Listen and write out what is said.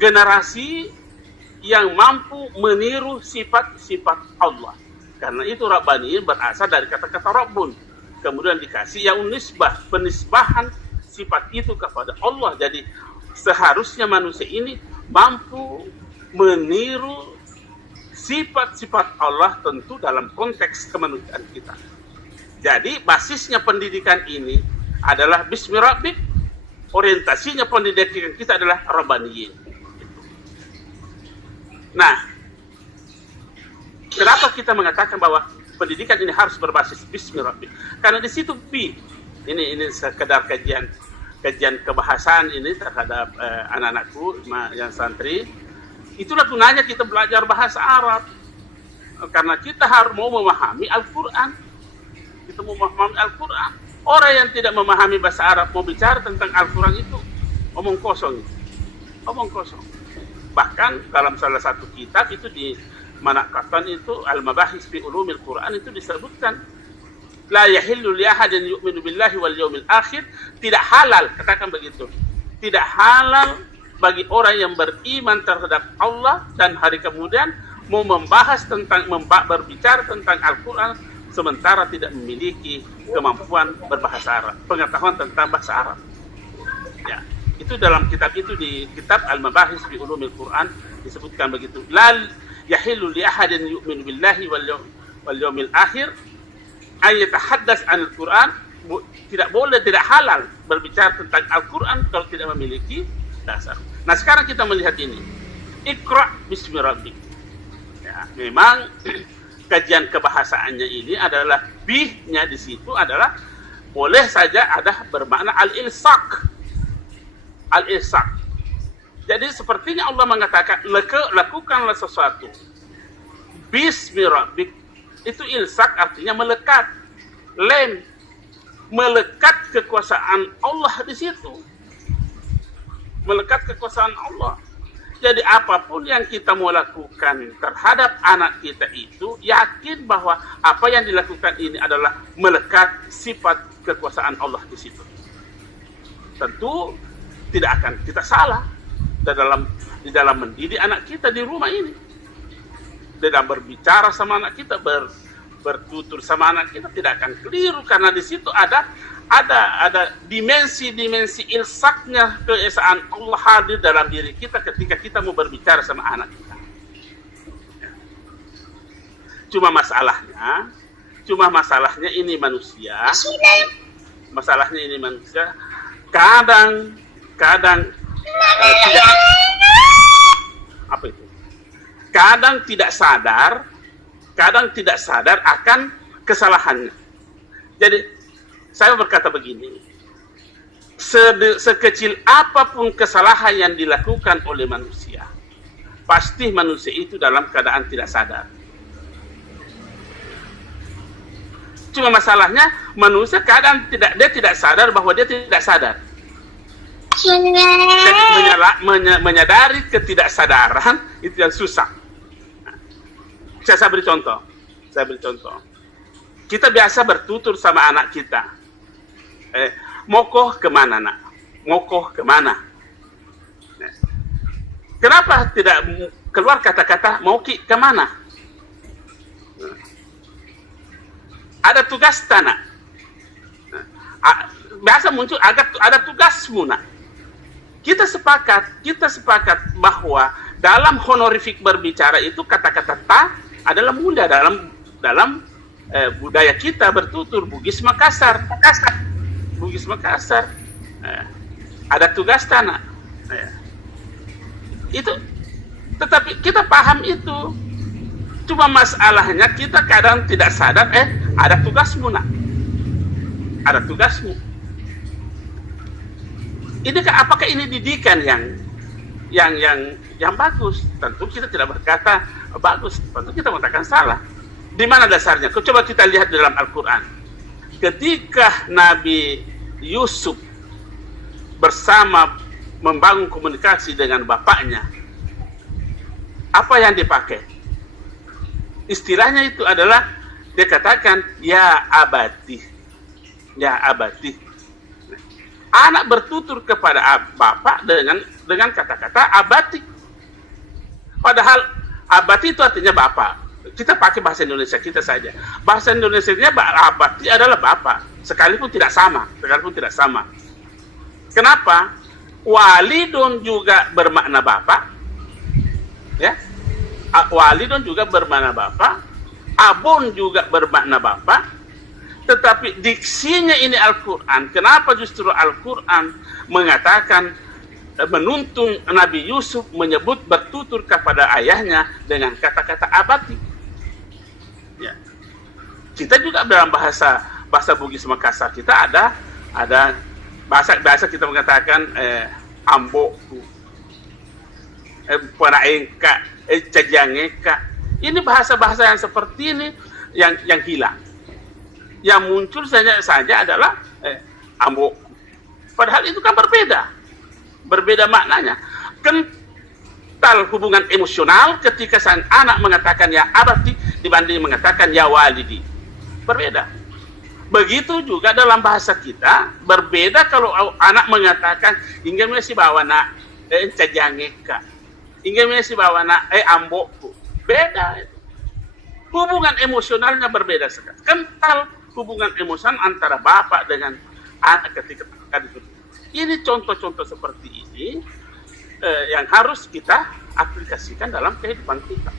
generasi yang mampu meniru sifat-sifat Allah. Karena itu Rabbaniyin berasal dari kata-kata Rabbun. Kemudian dikasih yang nisbah, penisbahan sifat itu kepada Allah. Jadi seharusnya manusia ini mampu meniru sifat-sifat Allah tentu dalam konteks kemanusiaan kita. Jadi basisnya pendidikan ini adalah Bismi Rabbik, orientasinya pendidikan kita adalah Rabbaniyin. Nah, kenapa kita mengatakan bahwa pendidikan ini harus berbasis Bismi Rabbik? Karena di situ ini sekedar kajian kebahasaan ini terhadap anak-anakku yang santri. Itulah gunanya kita belajar bahasa Arab. Karena kita harus mau memahami Al-Quran. Kita mau memahami Al-Quran. Orang yang tidak memahami bahasa Arab mau bicara tentang Al-Quran itu omong kosong. Omong kosong. Bahkan dalam salah satu kitab itu di Manaqatan itu Al-Mabahis fi Ulumil Quran itu disebutkan la yahillu li ahadin yu'minu billahi wal yawmil akhir, tidak halal, katakan begitu. Tidak halal bagi orang yang beriman terhadap Allah dan hari kemudian mau membahas tentang berbicara tentang Al-Quran sementara tidak memiliki kemampuan berbahasa Arab, pengetahuan tentang bahasa Arab. Ya. Itu dalam kitab itu, di kitab Al-Mabahis fi Ulumil Quran disebutkan begitu. La yahillu li ahadin yu'minu billahi wal yawmil akhir ay yatahaddas 'anil Quran. Tidak boleh, tidak halal berbicara tentang Al-Quran kalau tidak memiliki dasar. Nah, sekarang kita melihat ini. Iqra bismi rabbik. Ya, memang kajian kebahasaannya ini adalah bih-nya di situ adalah boleh saja ada bermakna al-ilsaq. Al-ilsaq. Jadi sepertinya Allah mengatakan lakukanlah sesuatu. Bismi rabbik itu ilsaq artinya melekat. Lem, melekat kekuasaan Allah di situ. Melekat kekuasaan Allah. Jadi apapun yang kita mau lakukan terhadap anak kita itu, yakin bahwa apa yang dilakukan ini adalah melekat sifat kekuasaan Allah di situ. Tentu tidak akan kita salah di dalam mendidik anak kita di rumah ini, dalam berbicara sama anak kita, bertutur sama anak kita, tidak akan keliru karena di situ ada dimensi-dimensi ilsaknya keesaan Allah hadir dalam diri kita ketika kita mau berbicara sama anak kita. Cuma masalahnya ini manusia. Masalahnya ini manusia kadang tidak, apa itu? Kadang tidak sadar akan kesalahannya. Jadi saya berkata begini, sekecil apapun kesalahan yang dilakukan oleh manusia, pasti manusia itu dalam keadaan tidak sadar. Cuma masalahnya manusia kadang dia tidak sadar bahwa dia tidak sadar. Menyadari ketidaksadaran itu yang susah. Saya beri contoh. Kita biasa bertutur sama anak kita. Mokoh kemana nak? Mokoh kemana? Kenapa tidak keluar kata-kata mauki kemana? Ada tugas tanah. Biasa muncul ada tugasmu nak. Kita sepakat bahwa dalam honorific berbicara itu kata-kata ta adalah mulia dalam budaya kita bertutur. Bugis Makassar. Ada tugas tanah. Itu, tetapi kita paham itu. Cuma masalahnya kita kadang tidak sadar. Ada tugasmu nak. Ada tugasmu. Apakah ini didikan yang bagus? Tentu kita tidak berkata bagus. Tentu kita mengatakan salah. Di mana dasarnya? Coba kita lihat dalam Al-Quran. Ketika Nabi Yusuf bersama membangun komunikasi dengan bapaknya, apa yang dipakai? Istilahnya itu adalah dia katakan ya abati. anak bertutur kepada bapak dengan kata-kata abati. Padahal abati itu artinya bapak. Kita pakai bahasa Indonesia kita saja. Bahasa Indonesianya abati adalah bapak, sekalipun tidak sama. Kenapa? Walidun juga bermakna bapak, ya. Walidun juga bermakna bapak, abun juga bermakna bapak, tetapi diksinya ini Al-Quran. Kenapa justru Al-Quran mengatakan, menuntun Nabi Yusuf menyebut bertutur kepada ayahnya dengan kata-kata abati? Ya. Kita juga dalam bahasa Bugis Makassar kita ada bahasa kita mengatakan amboku, panaengka, cajangeka. Ini bahasa-bahasa yang seperti ini yang hilang. Yang muncul saja adalah amboku. Padahal itu kan berbeda maknanya. Kental hubungan emosional ketika sang anak mengatakan ya abati dibanding mengatakan ya walidi. Berbeda. Begitu juga dalam bahasa kita, berbeda kalau anak mengatakan ingin mesi bawa nak cajangeka, ingin mesi bawa nak amboku. Beda itu. Hubungan emosionalnya berbeda sekali. Kental hubungan emosional antara bapak dengan anak ketika itu. Ini contoh-contoh seperti ini yang harus kita aplikasikan dalam kehidupan kita.